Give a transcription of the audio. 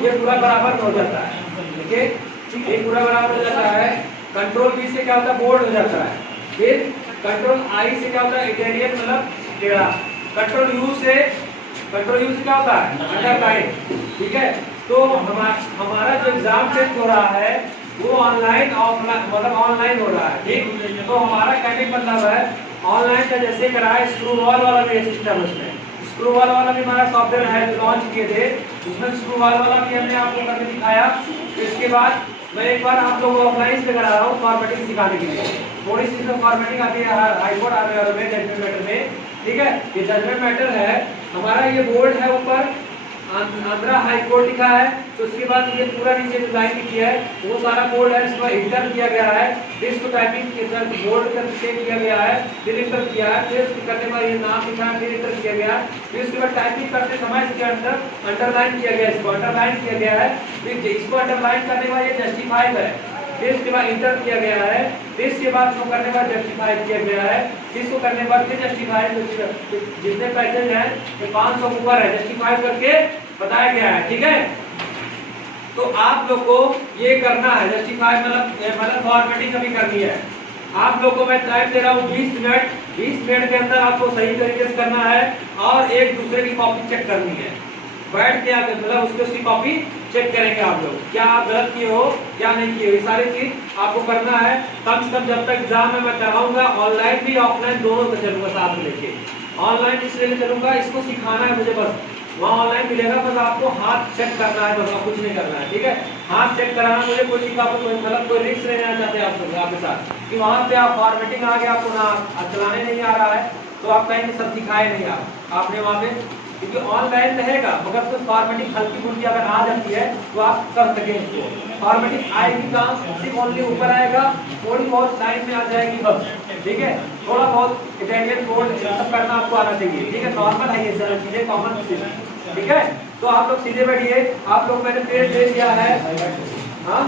ये पूरा बराबर हो जाता है। ठीक है, ये पूरा बराबर हो जाता है। कंट्रोल बी से क्या होता है, बोल्ड हो जाता है। फिर कंट्रोल आई से क्या होता है, इटालियन मतलब टेढ़ा। कंट्रोल यू से क्या होता है, अंडरलाइन। ठीक है, तो हमारा जो एग्जाम टेस्ट हो रहा है वो ऑनलाइन ऑफलाइन मतलब ऑनलाइन हो रहा है। ठीक, तो हमारा कहने का मतलब है ऑनलाइन का जैसे करा है, स्क्रू वॉल वाला भी सिस्टम उसमें, स्क्रू वॉल वाला भी हमारा सॉफ्टवेयर है जो लॉन्च किए थे, उसमें स्क्रू वॉल वाला भी हमने आपको करके दिखाया। तो इसके बाद मैं एक बार आप लोगों को ऑफलाइन से करा रहा हूँ फॉर्मेटिंग सिखाने के लिए। थोड़ी सी तो फॉर्मेटिंग आती है हाईकोर्ट आर में, जजमेंट मैटर में। ठीक है, ये जजमेंट मैटर है हमारा, ये बोर्ड है ऊपर आंध्रा हाई कोर्ट लिखा है। तो उसके बाद ये पूरा नीचे जो लाइन लिखी है वो सारा कोड है, इसको इंटर किया गया है, फिर इसको टाइपिंग बोर्ड करके किया गया है, फिर इंटर किया है, फिर इसको करने बाद ये नाम लिखा है, फिर इंटर किया गया है, फिर उसके बाद टाइपिंग करते समय इसके अंदर अंडरलाइन किया गया, इसको अंडरलाइन किया गया है, फिर इसको अंडरलाइन करने के बाद ये जस्टिफाइड है, फिर इसके बाद इंटर किया गया है, फिर इसके बाद इसको करने के बाद जस्टिफाइड किया गया है, फिर इसको करने के बाद फिर जस्टिफाइड, जितने पैसेज हैं ये 500 ऊपर है, जस्टिफाइड करके बताया गया है। ठीक है, तो आप लोग को ये करना है, जस्टिफाइड मतलब फॉर्मेटिंग अभी करनी है। आप लोग को मैं टाइम दे रहा हूँ 20 मिनट, 20 मिनट के अंदर आपको सही तरीके से करना है और एक दूसरे की कॉपी चेक करनी है। बैठ के आप मतलब उसकी कॉपी चेक करेंगे आप लोग, क्या आप गलत किए हो क्या नहीं किए हो, ये सारी चीज आपको करना है। कम से कम जब तक एग्जाम में मैं कराऊंगा, ऑनलाइन भी ऑफलाइन दोनों को चलूंगा साथ में लेके। ऑनलाइन इसलिए चलूंगा, इसको सिखाना है मुझे, बस वहाँ ऑनलाइन मिलेगा, बस आपको हाथ चेक करना है, बस कुछ नहीं करना है। ठीक है, हाथ चेक कराना मुझे कोई मतलब कोई रिस्क नहीं लेना चाहते आप लोग आपके साथ कि वहाँ पे आप फॉर्मेटिंग आ गया, आपको ना चलाने नहीं आ रहा है तो आप कहीं सब सिखाए नहीं आपने वहाँ पे, क्योंकि ऑनलाइन रहेगा मगर कुछ फॉर्मेटिंग हल्की फुल्की अगर आ जाती है तो आप कर सकें इसको। फॉर्मेटिंग आएगी काम सिर्फ ओनली ऊपर आएगा, थोड़ी बहुत लाइन में आ जाएगी बस। ठीक है, थोड़ा बहुत इटालियन कोड सब करना आपको आना चाहिए। ठीक है, नॉर्मल है ये सारी चीजें, कॉमन चीजें। ठीक है, तो आप लोग सीधे बैठिए, आप लोग मैंने पेज दे दिया है। हाँ।